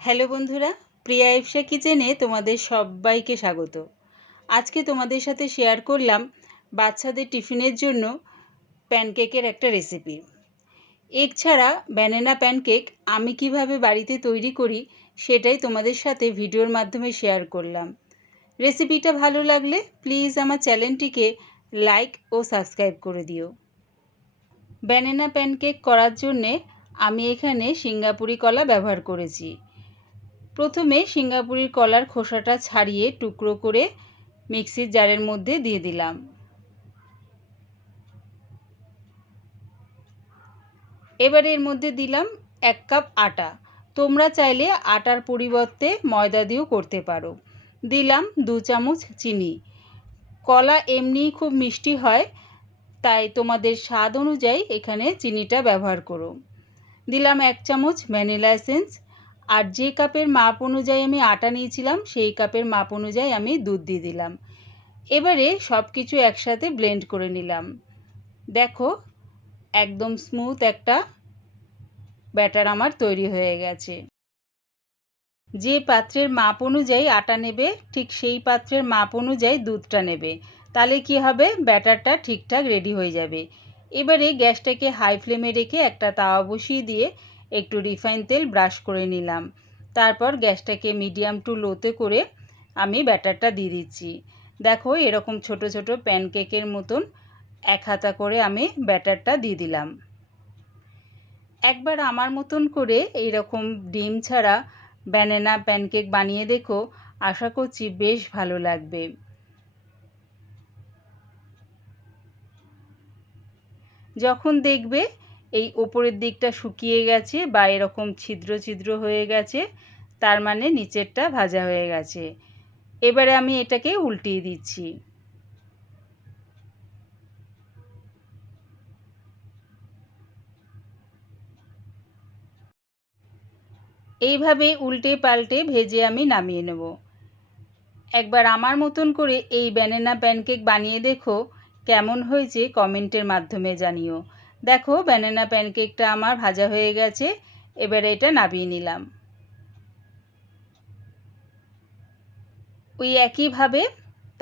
Hello বন্ধুরা, প্রিয়া ইপসা কিচেনে তোমাদের সবাইকে স্বাগত। আজকে তোমাদের সাথে শেয়ার করলাম বাচ্চাদের টিফিনের জন্য প্যানকেকের একটা রেসিপি। এগ ছাড়া ব্যানানা প্যানকেক আমি কিভাবে বাড়িতে তৈরি করি সেটাই তোমাদের সাথে ভিডিওর মাধ্যমে শেয়ার করলাম। রেসিপিটা ভালো লাগলে প্লিজ আমার চ্যানেলটিকে লাইক ও সাবস্ক্রাইব করে দিও। ব্যানানা প্যানকেক করার জন্যে আমি এখানে সিঙ্গাপুরি কলা ব্যবহার করেছি। প্রথমে সিঙ্গাপুরের কলার খোসাটা ছাড়িয়ে টুকরো করে মিক্সির জারের মধ্যে দিয়ে দিলাম। এবার এর মধ্যে দিলাম 1 কাপ আটা। তোমরা চাইলে আটার পরিবর্তে ময়দা দিয়েও করতে পারো। দিলাম 2 চামচ চিনি। কলা এমনিই খুব মিষ্টি হয়, তাই তোমাদের স্বাদ অনুযায়ী এখানে চিনিটা ব্যবহার করো। দিলাম 1 চামচ ভ্যানিলা এসেন্স। আর যে কাপের মাপ অনুযায়ী আমি আটা নিয়েছিলাম সেই কাপের মাপ অনুযায়ী আমি দুধ দিয়ে দিলাম। এবারে সব কিছু একসাথে ব্লেন্ড করে নিলাম। দেখো একদম স্মুথ একটা ব্যাটার আমার তৈরি হয়ে গেছে। যে পাত্রের মাপ অনুযায়ী আটা নেবে ঠিক সেই পাত্রের মাপ অনুযায়ী দুধটা নেবে, তাহলে কি হবে, ব্যাটারটা ঠিকঠাক রেডি হয়ে যাবে। এবারে গ্যাসটাকে হাই ফ্লেমে রেখে একটা তাওয়া বসিয়ে দিয়ে একটু রিফাইন তেল ব্রাশ করে নিলাম। তারপর গ্যাসটাকে মিডিয়াম টু লোতে করে আমি ব্যাটারটা দিয়ে দিচ্ছি। দেখো এরকম ছোট ছোট প্যানকেকের মতন 1 হাতা করে আমি ব্যাটারটা দিয়ে দিলাম। একবার আমার মতন করে এইরকম ডিম ছাড়া ব্যানানা প্যানকেক বানিয়ে দেখো, আশা করছি বেশ ভালো লাগবে। যখন দেখবে এই ওপরের দিকটা শুকিয়ে গেছে বা এরকম ছিদ্র ছিদ্র হয়ে গেছে, তার মানে নিচেরটা ভাজা হয়ে গেছে। এবারে আমি এটাকে উল্টিয়ে দিচ্ছি। এইভাবে উল্টে পাল্টে ভেজে আমি নামিয়ে নেব। একবার আমার মতন করে এই ব্যানানা প্যানকেক বানিয়ে দেখো, কেমন হয়েছে কমেন্টের মাধ্যমে জানিও। দেখো ব্যানানা প্যানকেকটা আমার ভাজা হয়ে গেছে। এবারে এটা নামিয়ে নিলাম। ওই একইভাবে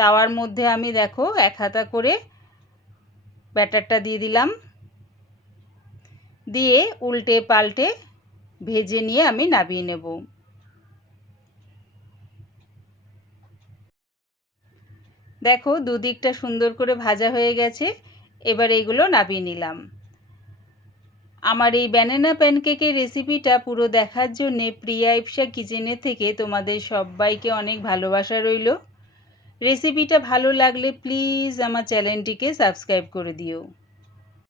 তাওয়ার মধ্যে আমি দেখো 1 হাতা করে ব্যাটারটা দিয়ে দিলাম, দিয়ে উল্টে পাল্টে ভেজে নিয়ে আমি নামিয়ে নেব। দেখো দুদিকটা সুন্দর করে ভাজা হয়ে গেছে। এবার এগুলো নামিয়ে নিলাম। আমার এই ব্যানানা প্যানকেকের রেসিপিটা পুরো দেখার জন্যে প্রিয়া ইপসা কিচেনের থেকে তোমাদের সবাইকে অনেক ভালোবাসা রইল। রেসিপিটা ভালো লাগলে প্লিজ আমার চ্যানেলটিকে সাবস্ক্রাইব করে দিও।